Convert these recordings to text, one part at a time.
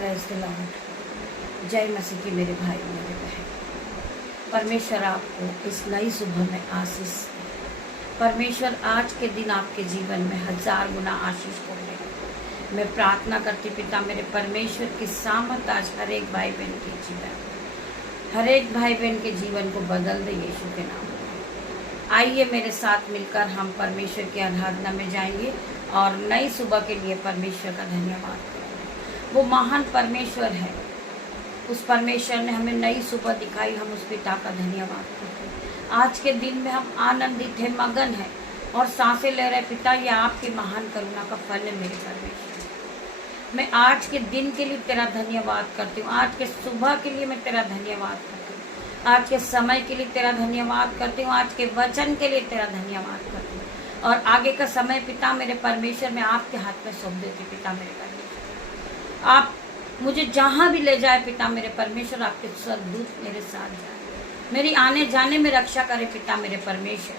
Praise the Lord. जय मसीह की मेरे भाई मेरे बहन। परमेश्वर आपको इस नई सुबह में आशीष दे। परमेश्वर आज के दिन आपके जीवन में 1000 गुना आशीष को दे। मैं प्रार्थना करती पिता मेरे परमेश्वर की सामर्थ आज हर एक भाई बहन के जीवन, हर एक भाई बहन के जीवन को बदल दे यीशु के नाम में। आइए मेरे साथ मिलकर हम परमेश्वर की आराधना में जाएंगे और नई सुबह के लिए परमेश्वर का धन्यवाद करेंगे। वो महान परमेश्वर है, उस परमेश्वर ने हमें नई सुबह दिखाई, हम उस पिता का धन्यवाद करते हैं। आज के दिन में हम आनंदित हैं, मगन हैं और सांसें ले रहे। पिता ये आपकी महान करुणा का फल है मेरे परमेश्वर। मैं आज के दिन के लिए तेरा धन्यवाद करती हूँ, आज के सुबह के लिए मैं तेरा धन्यवाद करती हूँ, आज के समय के लिए तेरा धन्यवाद करती हूँ, आज के वचन के लिए तेरा धन्यवाद करती हूँ। और आगे का समय पिता मेरे परमेश्वर मैं आपके हाथ में सौंप देती। पिता मेरे परमेश्वर आप मुझे जहाँ भी ले जाए पिता मेरे परमेश्वर, आपके स्वर्गदूत मेरे साथ जाए, मेरी आने जाने में रक्षा करे पिता मेरे परमेश्वर।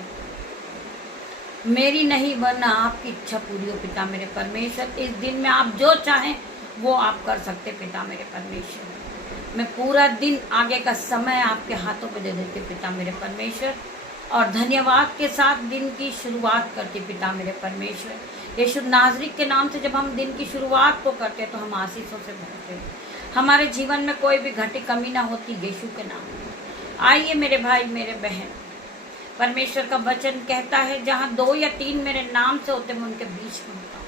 मेरी नहीं वरना आपकी इच्छा पूरी हो पिता मेरे परमेश्वर। इस दिन में आप जो चाहें वो आप कर सकते पिता मेरे परमेश्वर। मैं पूरा दिन आगे का समय आपके हाथों पे दे देती पिता मेरे परमेश्वर और धन्यवाद के साथ दिन की शुरुआत करती पिता मेरे परमेश्वर। यीशु नाज़री के नाम से जब हम दिन की शुरुआत को करते तो हम आशीषों से भरते हैं, हमारे जीवन में कोई भी घटी कमी ना होती यीशु के नाम में। आइए मेरे भाई मेरे बहन, परमेश्वर का वचन कहता है जहाँ 2 या 3 मेरे नाम से होते मैं उनके बीच में होता हूँ।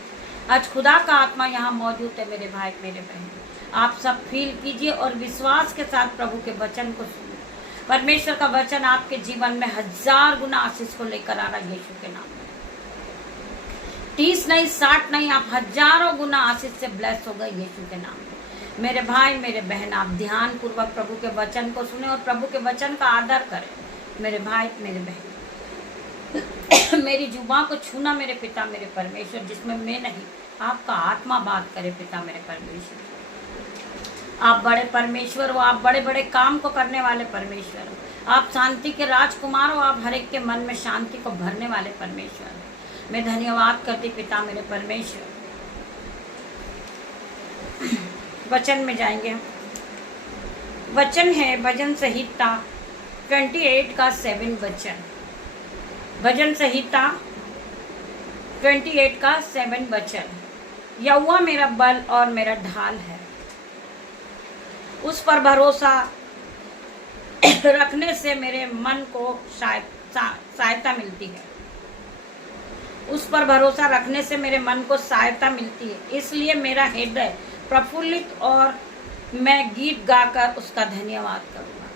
आज खुदा का आत्मा यहाँ मौजूद है मेरे भाई मेरे बहन। आप सब फील कीजिए और विश्वास के साथ प्रभु के वचन को सुनिए। परमेश्वर का वचन आपके जीवन में 1000 गुना आशीष को लेकर आ रहा है यीशु के नाम में। 30 नहीं 60 नहीं, आप हजारों गुना आशीष से ब्लेस हो गए यीशु के नाम में। मेरे भाई मेरे बहन, आप ध्यान पूर्वक प्रभु के वचन को सुने और प्रभु के वचन का आदर करें मेरे भाई मेरे बहन। मेरी जुबान को छूना मेरे पिता मेरे परमेश्वर, जिसमें मैं नहीं आपका आत्मा बात करे पिता मेरे परमेश्वर। आप बड़े परमेश्वर हो, आप बड़े बड़े काम को करने वाले परमेश्वर हो, आप शांति के राजकुमार हो, आप हर एक के मन में शांति को भरने वाले परमेश्वर हो। मैं धन्यवाद करती पिता मेरे परमेश्वर। वचन में जाएंगे हम। वचन है भजन संहिता 28 का 7 वचन। भजन संहिता 28 का 7 वचन। यहोवा मेरा बल और मेरा ढाल है, उस पर भरोसा रखने से मेरे मन को सहायता मिलती है। उस पर भरोसा रखने से मेरे मन को सहायता मिलती है, इसलिए मेरा हृदय प्रफुल्लित और मैं गीत गाकर उसका धन्यवाद करूँगा।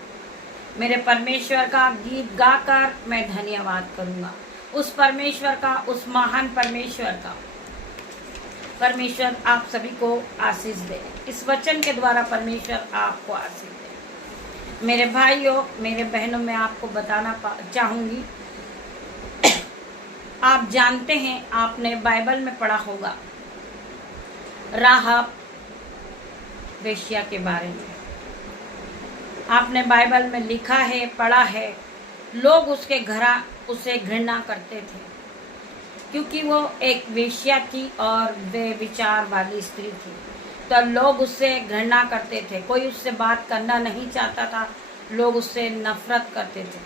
मेरे परमेश्वर का गीत गाकर मैं धन्यवाद करूँगा, उस परमेश्वर का, उस महान परमेश्वर का। परमेश्वर आप सभी को आशीष दे। इस वचन के द्वारा परमेश्वर आपको आशीष दे। मेरे भाइयों मेरे बहनों, मैं आपको बताना चाहूँगी, आप जानते हैं, आपने बाइबल में पढ़ा होगा राहाब वेश्या के बारे में। आपने बाइबल में लिखा है, पढ़ा है, लोग उसे घृणा करते थे क्योंकि वो एक वेश्या थी और बेविचार वाली स्त्री थी, तो लोग उससे घृणा करते थे। कोई उससे बात करना नहीं चाहता था, लोग उससे नफरत करते थे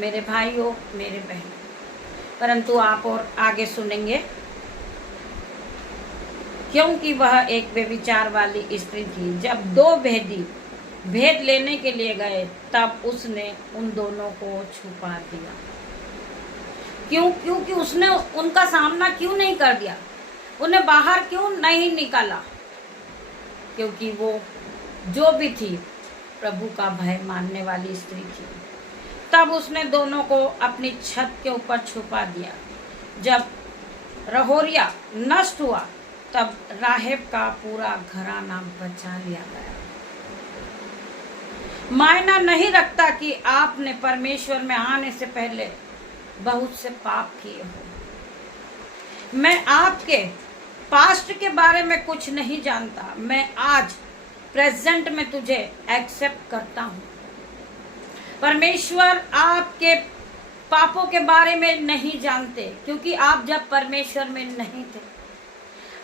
मेरे भाइयों मेरे बहन। परंतु आप और आगे सुनेंगे, क्योंकि वह एक बेविचार वाली स्त्री थी। जब 2 भेदी भेद लेने के लिए गए तब उसने उन दोनों को छुपा दिया। क्योंकि उसने उनका सामना क्यों नहीं कर दिया, उन्हें बाहर क्यों नहीं निकाला? क्योंकि वो जो भी थी प्रभु का भय मानने वाली स्त्री थी। तब उसने दोनों को अपनी छत के ऊपर छुपा दिया। जब रहोरिया नष्ट हुआ तब राहेब का पूरा घराना बचा लिया गया। मायना नहीं रखता कि आपने परमेश्वर में आने से पहले बहुत से पाप किए हो। मैं आपके पास्ट के बारे में कुछ नहीं जानता, मैं आज प्रेजेंट में तुझे एक्सेप्ट करता हूँ। परमेश्वर आपके पापों के बारे में नहीं जानते क्योंकि आप जब परमेश्वर में नहीं थे,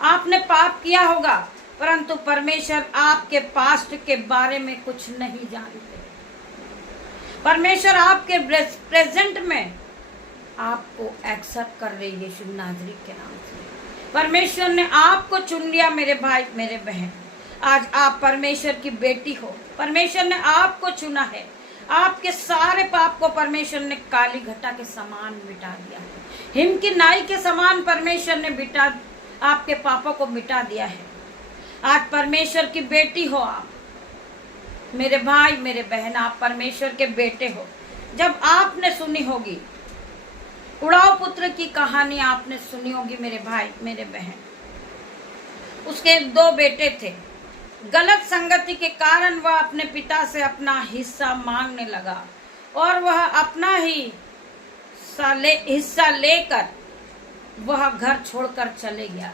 आपने पाप किया होगा परंतु परमेश्वर आपके पास्ट के बारे में कुछ नहीं जानते। परमेश्वर आपके प्रेजेंट में आपको एक्सेप्ट कर रही है यीशु नाज़री के नाम से। परमेश्वर ने आपको चुन लिया मेरे भाई मेरे बहन। आज आप परमेश्वर की बेटी हो। परमेश्वर ने आपको चुना है। आपके सारे पाप को परमेश्वर ने काली घटा के समान मिटा दिया है। हिम की नाई के समान परमेश्वर ने आपके पापों को मिटा दिया है। आज परमेश्वर की बेटी हो आप मेरे भाई मेरे बहन, आप परमेश्वर के बेटे हो। जब आपने सुनी होगी उड़ाव पुत्र की कहानी, आपने सुनी होगी मेरे भाई मेरे बहन। उसके 2 बेटे थे। गलत संगति के कारण वह अपने पिता से अपना हिस्सा मांगने लगा और वह अपना ही हिस्सा लेकर वह घर छोड़कर चले गया।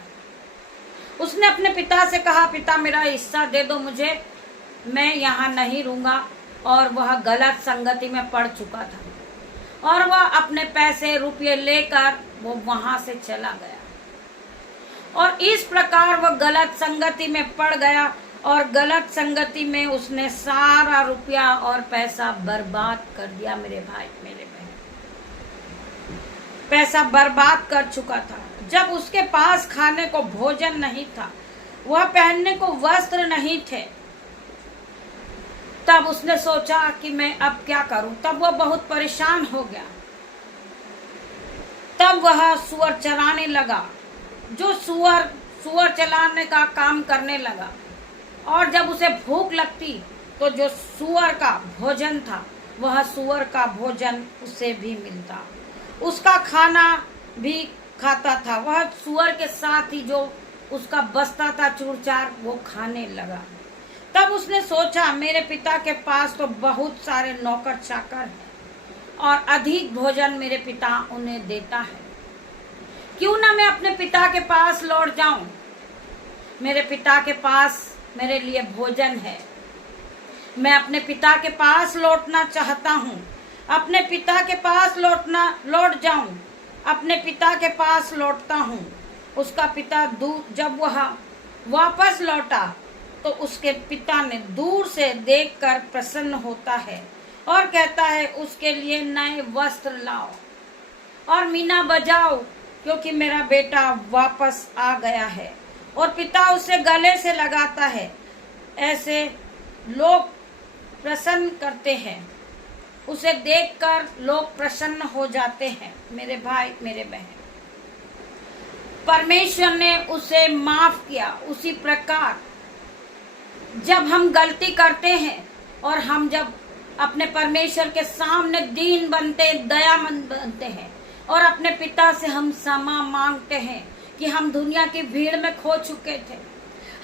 उसने अपने पिता से कहा, पिता मेरा हिस्सा दे दो मुझे, मैं यहाँ नहीं रहूंगा। और वह गलत संगति में पड़ चुका था और वह अपने पैसे रुपये लेकर वो वहां से चला गया और इस प्रकार वह गलत संगति में पड़ गया और गलत संगति में उसने सारा रुपया और पैसा बर्बाद कर दिया मेरे भाई मेरे बहन। पैसा बर्बाद कर चुका था। जब उसके पास खाने को भोजन नहीं था, वह पहनने को वस्त्र नहीं थे, तब उसने सोचा कि मैं अब क्या करूं। तब वह बहुत परेशान हो गया। तब वह सुअर चराने लगा। जो सुअर चलाने का काम करने लगा और जब उसे भूख लगती तो जो सुअर का भोजन था वह सुअर का भोजन उसे भी मिलता, उसका खाना भी खाता था। वह सुअर के साथ ही जो उसका बचता था चूर-चार वो खाने लगा। तब उसने सोचा मेरे पिता के पास तो बहुत सारे नौकर चाकर हैं और अधिक भोजन मेरे पिता उन्हें देता है, क्यों ना मैं अपने पिता के पास लौट जाऊं। मेरे पिता के पास मेरे लिए भोजन है। मैं अपने पिता के पास लौटना चाहता हूँ। अपने पिता के पास लौट जाऊं। अपने पिता के पास लौटता हूँ। उसका पिता जब वह वापस लौटा तो उसके पिता ने दूर से देखकर प्रसन्न होता है और कहता है उसके लिए नए वस्त्र लाओ और मीना बजाओ, क्योंकि मेरा बेटा वापस आ गया है। और पिता उसे गले से लगाता है। ऐसे लोग प्रसन्न करते हैं, उसे देखकर लोग प्रसन्न हो जाते हैं मेरे भाई मेरे बहन। परमेश्वर ने उसे माफ किया। उसी प्रकार जब हम गलती करते हैं और हम जब अपने परमेश्वर के सामने दीन बनते, दयामंद बनते हैं और अपने पिता से हम क्षमा मांगते हैं कि हम दुनिया की भीड़ में खो चुके थे,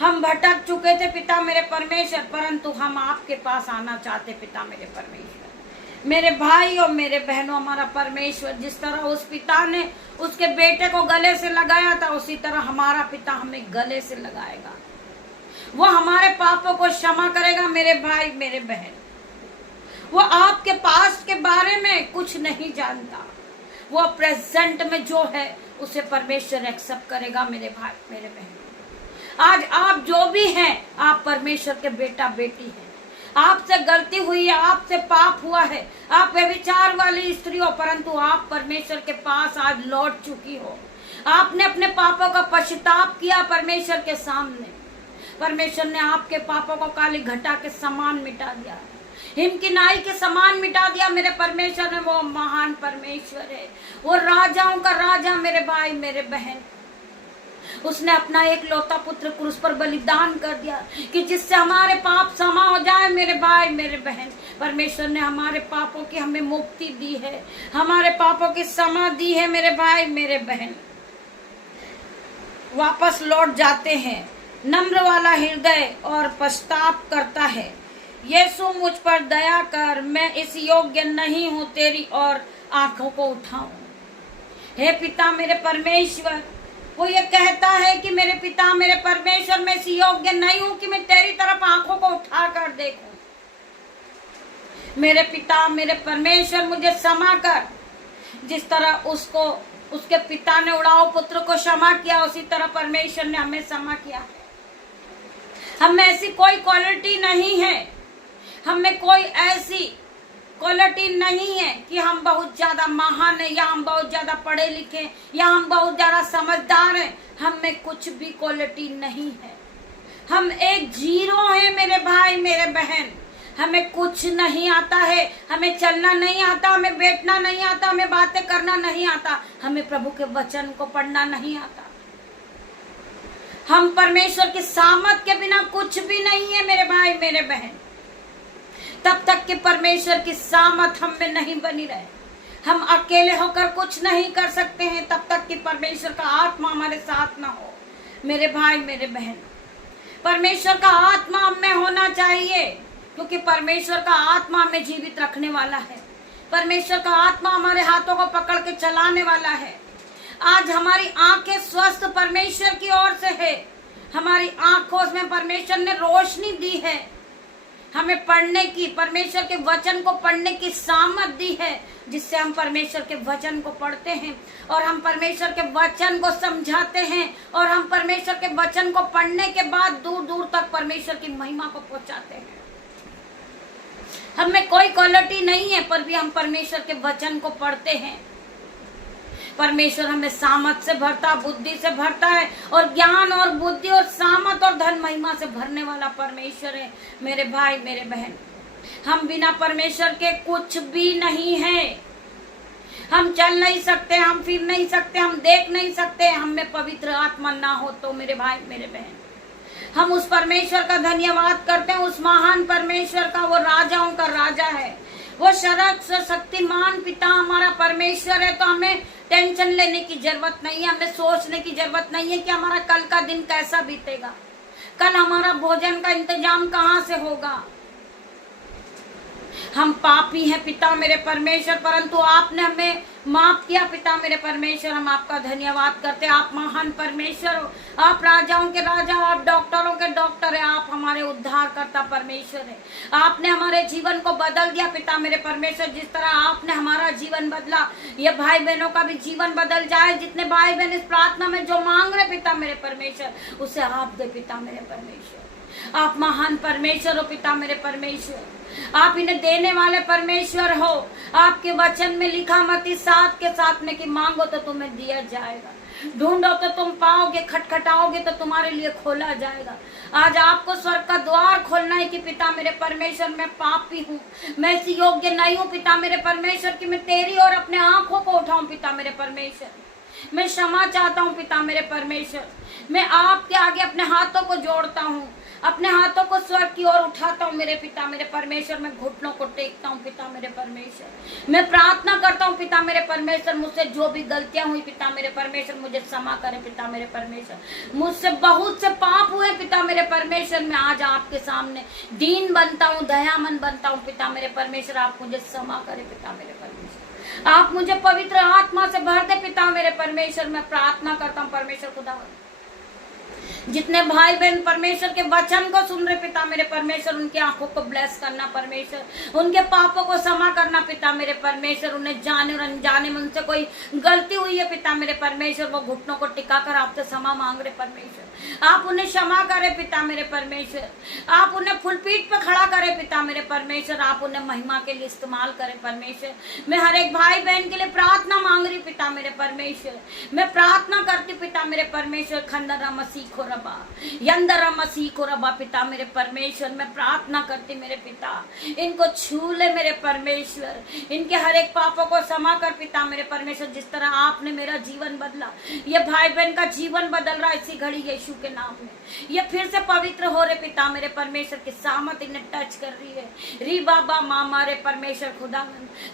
हम भटक चुके थे पिता मेरे परमेश्वर, परंतु हम आपके पास आना चाहते पिता मेरे परमेश्वर। मेरे भाई और मेरे बहनों, हमारा परमेश्वर जिस तरह उस पिता ने उसके बेटे को गले से लगाया था, उसी तरह हमारा पिता हमें गले से लगाएगा। वो हमारे पापों को क्षमा करेगा मेरे भाई मेरे बहन। वो आपके पास्ट के बारे में कुछ नहीं जानता, वो प्रेजेंट में जो है उसे परमेश्वर एक्सेप्ट करेगा मेरे भाई मेरे बहन। आज आप जो भी हैं, आप परमेश्वर के बेटा बेटी हैं। आपसे गलती हुई है, आपसे पाप हुआ है, आप व्यभिचार वाली स्त्री हो, परंतु आप परमेश्वर के पास आज लौट चुकी हो। आपने अपने पापों का पश्चाताप किया परमेश्वर के सामने। परमेश्वर ने आपके पापों को काली घटा के समान मिटा दिया, हिम की नाई के समान मिटा दिया। मेरे परमेश्वर ने, वो महान परमेश्वर है, वो राजाओं का राजा मेरे भाई मेरे बहन। उसने अपना एक लौता पुत्र क्रूस पर बलिदान कर दिया कि जिससे हमारे पाप क्षमा हो जाए मेरे भाई मेरे बहन। परमेश्वर ने हमारे पापों की हमें मुक्ति दी है, हमारे पापों की क्षमा दी है मेरे भाई मेरे बहन। वापस लौट जाते हैं नम्र वाला हृदय और पश्चाताप करता है। यीशु मुझ पर दया कर, मैं इस योग्य नहीं हूँ तेरी और आंखों को उठाऊं। हे पिता मेरे परमेश्वर, वो ये कहता है कि मेरे पिता मेरे परमेश्वर, मैं इस योग्य नहीं हूं कि मैं तेरी तरफ आंखों को उठाकर देखूं। मेरे पिता मेरे परमेश्वर, मुझे क्षमा कर। जिस तरह उसको उसके पिता ने उड़ाऊ पुत्र को क्षमा किया, उसी तरह परमेश्वर ने हमें क्षमा किया है। हम में ऐसी कोई क्वालिटी नहीं है, हम में कोई ऐसी क्वालिटी नहीं है कि हम बहुत ज्यादा महान है, या हम बहुत ज्यादा पढ़े लिखे, या हम बहुत ज्यादा समझदार हैं। हम में कुछ भी क्वालिटी नहीं है, हम एक जीरो है मेरे भाई मेरे बहन। हमें कुछ नहीं आता है, हमें चलना नहीं आता, हमें बैठना नहीं आता, हमें बातें करना नहीं आता, हमें प्रभु के वचन को पढ़ना नहीं आता। हम परमेश्वर की सामर्थ के बिना कुछ भी नहीं है मेरे भाई मेरे बहन। तब तक कि परमेश्वर की सामर्थ हम में नहीं बनी रहे, हम अकेले होकर कुछ नहीं कर सकते हैं। तब तक कि परमेश्वर का आत्मा हमारे साथ ना हो मेरे भाई मेरे बहन। परमेश्वर का आत्मा हम में होना चाहिए, क्योंकि परमेश्वर का आत्मा हमें जीवित रखने वाला है। परमेश्वर का आत्मा हमारे हाथों को पकड़ के चलाने वाला है। आज हमारी आंखें स्वस्थ परमेश्वर की ओर से है, हमारी आंखों में परमेश्वर ने रोशनी दी है, हमें पढ़ने की, परमेश्वर के वचन को पढ़ने की सामर्थ दी है, जिससे हम परमेश्वर के वचन को पढ़ते हैं और हम परमेश्वर के वचन को समझाते हैं, और हम परमेश्वर के वचन को पढ़ने के बाद दूर दूर तक परमेश्वर की महिमा को पहुंचाते हैं। हमें कोई क्वालिटी नहीं है, पर भी हम परमेश्वर के वचन को पढ़ते हैं। परमेश्वर हमें सामर्थ से भरता, बुद्धि से भरता है, और ज्ञान और बुद्धि और सामर्थ और धन महिमा से भरने वाला परमेश्वर है मेरे भाई मेरे बहन। हम बिना परमेश्वर के कुछ भी नहीं है। हम चल नहीं सकते, हम फिर नहीं सकते, हम देख नहीं सकते। हम में पवित्र आत्मा ना हो तो मेरे भाई मेरे बहन, हम उस परमेश्वर का धन्यवाद करते हैं, उस महान परमेश्वर का। वो राजाओं का राजा है, वो सर्वशक्तिमान पिता हमारा परमेश्वर है। तो हमें टेंशन लेने की जरूरत नहीं है, हमें सोचने की जरूरत नहीं है कि हमारा कल का दिन कैसा बीतेगा, कल हमारा भोजन का इंतजाम कहाँ से होगा। हम पापी हैं पिता मेरे परमेश्वर, परंतु आपने हमें माफ किया पिता मेरे परमेश्वर। हम आपका धन्यवाद करते हैं। आप महान परमेश्वर हो, आप राजाओं के राजा, आप डॉक्टरों के डॉक्टर है, आप हमारे उद्धार करता परमेश्वर है। आपने हमारे जीवन को बदल दिया पिता मेरे परमेश्वर। जिस तरह आपने हमारा जीवन बदला, ये भाई बहनों का भी जीवन बदल जाए। जितने भाई बहन इस प्रार्थना में जो मांग रहे पिता मेरे परमेश्वर, उसे आप दे पिता मेरे परमेश्वर। आप महान परमेश्वर हो पिता मेरे परमेश्वर, आप इन्हें देने वाले परमेश्वर हो। आपके वचन में लिखा मत्ती 7 के 7 में कि मांगो तो तुम्हें दिया जाएगा, ढूंढो तो तुम पाओगे, खटखटाओगे तो तुम्हारे लिए खोला जाएगा। आज आपको स्वर्ग का द्वार खोलना है कि पिता मेरे परमेश्वर, मैं पापी हूँ, मैं इस योग्य नहीं हूँ पिता मेरे परमेश्वर कि मैं तेरी और अपने आंखों को उठाऊं पिता मेरे परमेश्वर। मैं क्षमा चाहता हूँ पिता मेरे परमेश्वर। मैं आपके आगे अपने हाथों को जोड़ता हूँ, अपने हाथों को स्वर्ग की ओर उठाता हूँ मेरे पिता मेरे परमेश्वर। मैं घुटनों को टेकता हूँ पिता मेरे परमेश्वर। मैं प्रार्थना करता हूँ पिता मेरे परमेश्वर, मुझसे जो भी गलतियां हुई पिता मेरे परमेश्वर, मुझे क्षमा करे पिता मेरे परमेश्वर। मुझसे बहुत से पाप हुए पिता मेरे परमेश्वर। मैं आज आपके सामने दीन बनता हूँ, दयामन बनता हूँ पिता मेरे परमेश्वर। आप मुझे क्षमा करे पिता मेरे परमेश्वर, आप मुझे पवित्र आत्मा से भर दे पिता मेरे परमेश्वर। मैं प्रार्थना करता हूँ परमेश्वर खुदा, जितने भाई बहन परमेश्वर के वचन को सुन रहे पिता मेरे परमेश्वर, उनकी आंखों को ब्लेस करना परमेश्वर, उनके पापों को क्षमा करना पिता मेरे परमेश्वर। उन्हें जाने और अनजाने में उनसे कोई गलती हुई है पिता मेरे परमेश्वर, वो घुटनों को टिकाकर आपसे क्षमा मांग रहे परमेश्वर। आप उन्हें क्षमा करे पिता मेरे परमेश्वर, आप उन्हें फुलपीठ पे खड़ा करे पिता मेरे परमेश्वर, आप उन्हें महिमा के लिए इस्तेमाल करें परमेश्वर। मैं हर एक भाई बहन के लिए प्रार्थना मांग रही पिता मेरे परमेश्वर। मैं प्रार्थना करती पिता मेरे परमेश्वर, खंडरा मसीह को यंदरा मसीह को रबा पिता मेरे परमेश्वर। मैं प्रार्थना करती मेरे पिता, इनको छू ले मेरे परमेश्वर, इनके हर एक पापों को क्षमा कर पिता मेरे परमेश्वर। जिस तरह आपने मेरा जीवन बदला, ये भाई बहन का जीवन बदल रहा है इसी घड़ी यीशु के नाम में। ये फिर से पवित्र हो रहे पिता मेरे परमेश्वर की सामत इन्हें टच कर रही है। री बाबा माँ मारे परमेश्वर खुदा,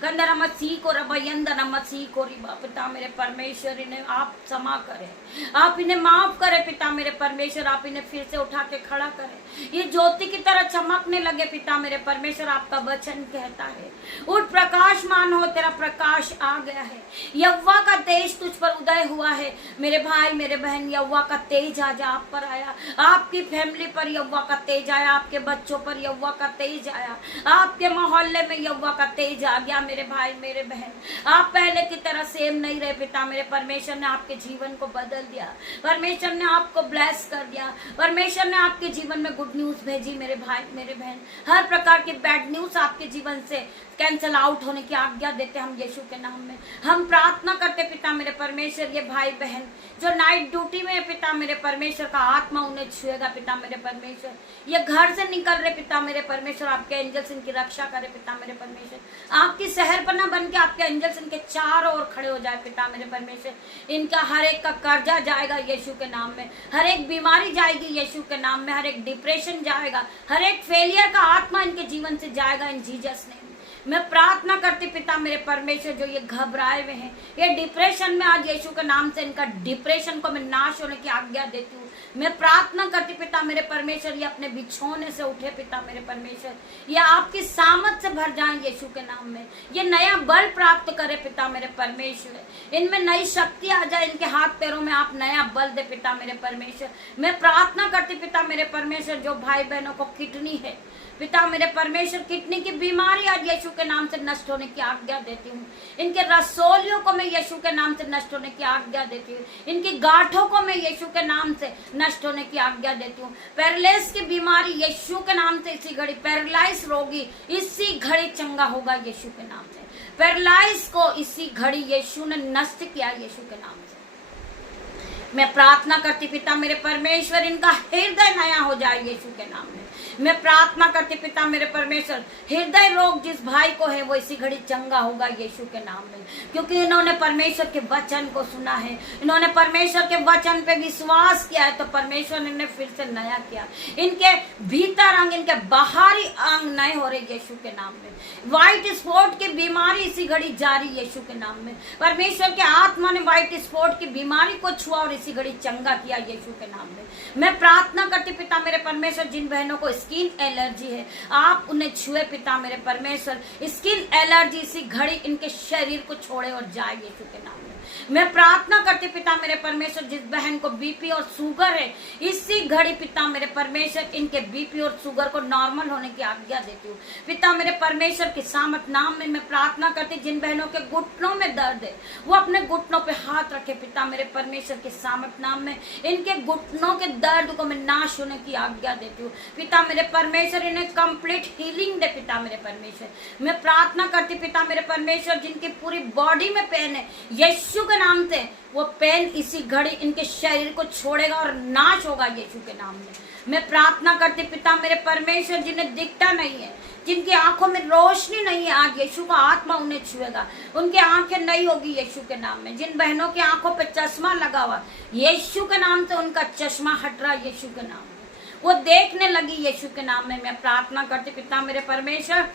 कंदरा मसीह को रबा यंदरा मसीह को रिबा पिता मेरे परमेश्वर। इन्हें आप क्षमा करें, आप इन्हें माफ करें पिता मेरे परमेश्वर। आप इन्हें फिर से उठा के खड़ा करें, ये ज्योति की तरह चमकने लगे पिता मेरे परमेश्वर। आपका वचन कहता है, उठ प्रकाशमान हो, तेरा प्रकाश आ गया है, यहोवा का तेज तुझ पर उदय हुआ है। मेरे भाई मेरे बहन, यहोवा का तेज आज आप पर आया, आपकी फैमिली पर यहोवा का तेज आया, आपके बच्चों पर यहोवा का तेज आया, आपके मोहल्ले में यहोवा का तेज आ गया। मेरे भाई मेरे बहन, आप पहले की तरह सेम नहीं रहे पिता मेरे परमेश्वर ने आपके जीवन को बदल दिया। परमेश्वर ने आपको ब्लेस ब्लेस कर दिया। परमेश्वर ने आपके जीवन में गुड न्यूज भेजी मेरे भाई मेरे बहन। हर प्रकार के बैड न्यूज आपके जीवन से कैंसल आउट होने की आज्ञा देते हम यीशु के नाम में। हम प्रार्थना करते पिता मेरे परमेश्वर, ये भाई बहन जो नाइट ड्यूटी में है पिता मेरे परमेश्वर का आत्मा उन्हें छुएगा पिता मेरे परमेश्वर। ये घर से निकल रहे पिता मेरे परमेश्वर, आपके एंजल्स इनकी रक्षा करे पिता मेरे परमेश्वर। आपकी शहरपना बन के आपके एंजल्स इनके चारों ओर खड़े हो जाए पिता मेरे परमेश्वर। इनका हर एक का कर्जा जाएगा यीशु के नाम में, हर एक बीमारी जाएगी यीशु के नाम में, हर एक डिप्रेशन जाएगा, हर एक फेलियर का आत्मा इनके जीवन से जाएगा इन जीसस नेम। मैं प्रार्थना करती पिता मेरे परमेश्वर, जो ये घबराए हुए हैं, ये डिप्रेशन में, आज यीशु के नाम से इनका डिप्रेशन को मैं नाश होने की आज्ञा देती हूँ। मैं प्रार्थना करती पिता मेरे परमेश्वर, ये अपने बिछौने से उठे पिता मेरे परमेश्वर, ये आपकी सामर्थ से भर जाएं यीशु के नाम में। ये नया बल प्राप्त करे पिता मेरे परमेश्वर, इनमें नई शक्ति आ जाए, इनके हाथ पैरों में आप नया बल दे पिता मेरे परमेश्वर। मैं प्रार्थना करती पिता मेरे परमेश्वर, जो भाई बहनों को किडनी है पिता मेरे परमेश्वर, किडनी की बीमारी आज यीशु के नाम से नष्ट होने की आज्ञा देती हूँ। इनके रसोलियों को मैं यीशु के नाम से नष्ट होने की आज्ञा देती हूँ। इनकी गांठों को मैं यीशु के नाम से नष्ट होने की आज्ञा देती हूँ। पैरालिस की बीमारी यीशु के नाम से इसी घड़ी, पैरालाइज रोगी इसी घड़ी चंगा होगा यीशु के नाम से। पैरालाइज को इसी घड़ी यीशु ने नष्ट किया यीशु के नाम से। मैं प्रार्थना करती पिता मेरे परमेश्वर, इनका हृदय नया हो जाए यीशु के नाम में। मैं प्रार्थना करती पिता मेरे परमेश्वर, हृदय रोग जिस भाई को है वो इसी घड़ी चंगा होगा यीशु के नाम में, क्योंकि इन्होंने परमेश्वर के वचन को सुना है, इन्होंने परमेश्वर के वचन पे विश्वास किया है, तो परमेश्वर ने इन्हें फिर से नया किया। इनके भीतर अंग, इनके बाहरी अंग नए हो रहे यीशु के नाम में। व्हाइट स्पॉट की बीमारी इसी घड़ी जारी यीशु के नाम में। परमेश्वर के आत्मा ने व्हाइट स्पॉट की बीमारी को छुआ और इसी घड़ी चंगा किया यीशु के नाम में। मैं प्रार्थना करती पिता मेरे परमेश्वर, जिन बहनों को स्किन एलर्जी है आप उन्हें छुए पिता मेरे परमेश्वर। स्किन एलर्जी इसी घड़ी इनके शरीर को छोड़े और जाए यीशु के नाम में। मैं प्रार्थना करती पिता मेरे परमेश्वर, जिस बहन को बीपी और शुगर है इसी घड़ी पिता मेरे परमेश्वर इनके बीपी और शुगर को नॉर्मल होने की आज्ञा देती हूँ पिता मेरे परमेश्वर के सामर्थ नाम में। मैं प्रार्थना करती, जिन बहनों के घुटनों में दर्द है वो अपने घुटनों पे हाथ रखे पिता मेरे परमेश्वर के सामर्थ नाम में। इनके घुटनों के दर्द को मैं नाश होने की आज्ञा देती हूँ पिता मेरे परमेश्वर, इन्हें कंप्लीट हीलिंग दे पिता मेरे परमेश्वर। मैं प्रार्थना करती पिता मेरे परमेश्वर, जिनकी पूरी बॉडी में पेन है यीशु के नाम से वो पेन इसी घड़ी इनके शरीर को छोड़ेगा और नाश होगा यीशु के नाम में। मैं प्रार्थना करती पिता मेरे परमेश्वर, जिन्हें दिखता नहीं है, जिनकी आंखों में रोशनी नहीं है, आज यीशु का आत्मा उन्हें छुएगा, उनकी आंखें नई होगी यीशु के नाम में। जिन बहनों की आंखों पे चश्मा लगा हुआ यीशु के नाम से उनका चश्मा हट रहा यीशु के नाम में, वो देखने लगी यीशु के नाम में। मैं प्रार्थना करती पिता मेरे परमेश्वर,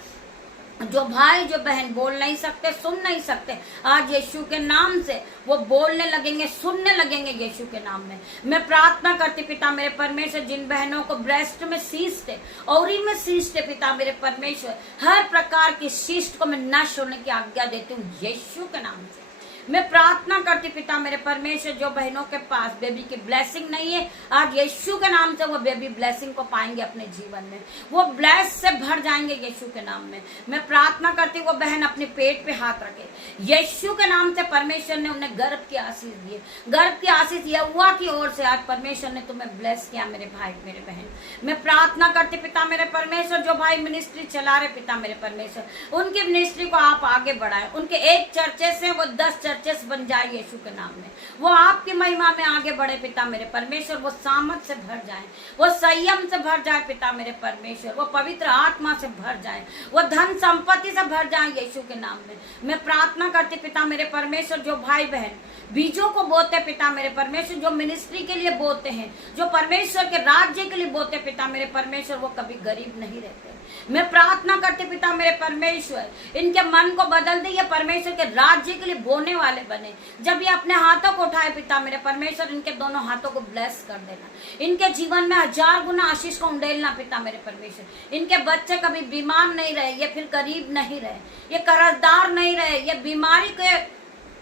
जो भाई जो बहन बोल नहीं सकते, सुन नहीं सकते, आज यीशु के नाम से वो बोलने लगेंगे, सुनने लगेंगे यीशु के नाम में। मैं प्रार्थना करती पिता मेरे परमेश्वर, जिन बहनों को ब्रेस्ट में सीस्ट है, औरी में सीस्ट है पिता मेरे परमेश्वर, हर प्रकार की सीस्ट को मैं नष्ट होने की आज्ञा देती हूँ यीशु के नाम से। मैं प्रार्थना करती पिता मेरे परमेश्वर, जो बहनों के पास बेबी की ब्लेसिंग नहीं है आज यीशु के नाम से वो बेबी ब्लेसिंग को पाएंगे अपने जीवन में, वो ब्लेस से भर जाएंगे यीशु के नाम में। मैं प्रार्थना करती वो बहन अपने पेट पे हाथ रखे यीशु के नाम से। परमेश्वर ने उन्हें गर्भ की आशीष दी, गर्भ की आशीष यहोवा की ओर से आज परमेश्वर ने तुम्हें ब्लेस किया मेरे भाई मेरे बहन। मैं प्रार्थना करती पिता मेरे परमेश्वर, जो भाई मिनिस्ट्री चला रहे पिता मेरे परमेश्वर, उनकी मिनिस्ट्री को आप आगे बढ़ाएं, उनके एक चर्चे से वो 10 चर्चेस बन जाए यीशु के नाम में, वो आपकी महिमा में आगे बढ़े पिता मेरे परमेश्वर, वो सामर्थ से भर जाए, वो संयम से भर जाए पिता मेरे परमेश्वर, वो पवित्र आत्मा से भर जाए, वो धन संपत्ति से भर जाए यीशु के नाम में। मैं प्रार्थना करती पिता मेरे परमेश्वर, जो भाई बहन बीजों को बोते पिता मेरे परमेश्वर, जो मिनिस्ट्री के लिए बोते हैं, जो परमेश्वर के राज्य के लिए बोते पिता मेरे परमेश्वर, वो कभी गरीब नहीं रहते। मैं प्रार्थना करती पिता मेरे परमेश्वर, इनके मन को बदल दे, ये परमेश्वर के राज्य के लिए बोने वाले बने। जब ये अपने हाथों को उठाए पिता मेरे परमेश्वर, इनके दोनों हाथों को ब्लेस कर देना, इनके जीवन में 1000 गुना आशीष को उंडेलना पिता मेरे परमेश्वर। इनके बच्चे कभी बीमार नहीं रहे, ये फिर गरीब नहीं रहे, ये कर्जदार नहीं रहे, ये बीमारी के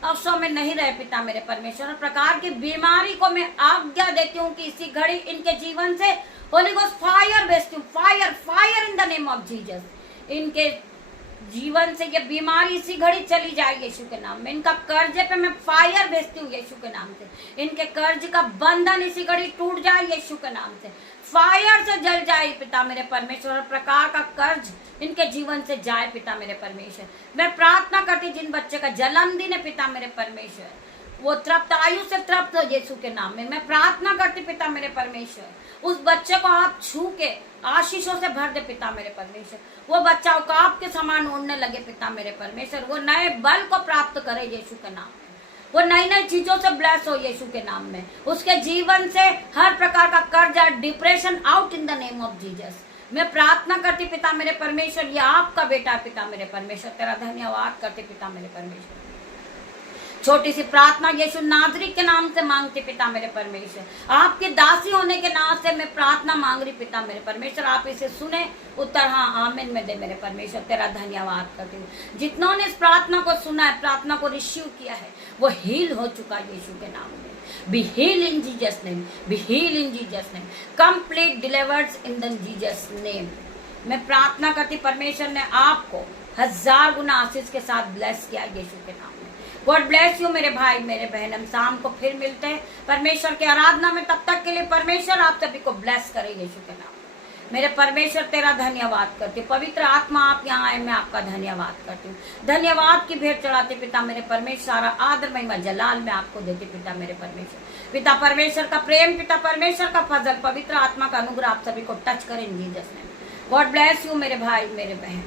अवसर में नहीं रहे पिता मेरे परमेश्वर। प्रकार की बीमारी को मैं आज्ञा देती हूँ कि इसी घड़ी इनके जीवन से होली गोस्ट फायर भेजती हूँ, fire fire in the name of Jesus. इनके जीवन से ये बीमारी इसी घड़ी चली जाए यीशु के नाम में। इनका कर्जे पे मैं फायर भेजती हूँ यीशु के नाम से। इनके कर्ज का बंधन इसी घड़ी टूट जाए यीशु के नाम से। फायर से जल जाए पिता मेरे परमेश्वर। हर प्रकार का कर्ज इनके जीवन से जाए पिता मेरे परमेश्वर। मैं प्रार्थना करती जिन बच्चे का जन्मदिन है पिता मेरे परमेश्वर, वो तृप्त आयु से तृप्त हो यीशु के नाम में। मैं प्रार्थना करती पिता मेरे परमेश्वर, उस बच्चे को आप छू के आशीषों से भर दे पिता मेरे परमेश्वर। वो बच्चा उकाब के समान उड़ने लगे पिता मेरे परमेश्वर। वो नए बल को प्राप्त करे यीशु के नाम में। वो नई नई चीजों से ब्लेस हो यीशु के नाम में। उसके जीवन से हर प्रकार का कर्ज और depression out in the name of Jesus. मैं प्रार्थना करती पिता मेरे परमेश्वर, ये आपका बेटा पिता मेरे परमेश्वर, तेरा धन्यवाद करते पिता मेरे परमेश्वर। छोटी सी प्रार्थना यीशु नाजरी के नाम से मांगते पिता मेरे परमेश्वर। आपकी दासी होने के नाम से मैं प्रार्थना मांग रही पिता मेरे परमेश्वर। आप इसे सुने, उत्तर हाँ आमीन में दे मेरे परमेश्वर। तेरा धन्यवाद करती हूँ। जितनों ने इस प्रार्थना को सुना है, प्रार्थना को रिसीव किया है, वो हील हो चुका है यीशु के नाम में। Be heal in Jesus name, be heal in Jesus name, complete delivered in the Jesus name. मैं प्रार्थना करती परमेश्वर ने आपको 1000 गुना आशीष के साथ ब्लेस किया यीशु के नाम में। गॉड ब्लेस यू मेरे भाई मेरे बहन। हम शाम को फिर मिलते हैं परमेश्वर की आराधना में। तब तक के लिए परमेश्वर आप सभी को ब्लेस करे यीशु के नाम में। मेरे परमेश्वर तेरा धन्यवाद करती हूँ। पवित्र आत्मा आप यहाँ आए, मैं आपका धन्यवाद करती हूँ। धन्यवाद की भेंट चढ़ाते पिता मेरे परमेश्वर। सारा आदर महिमा जलाल में आपको देती पिता मेरे परमेश्वर। पिता परमेश्वर का प्रेम, पिता परमेश्वर का फजल, पवित्र आत्मा का अनुग्रह आप सभी को टच करें Jesus name. God bless you मेरे भाई मेरे बहन।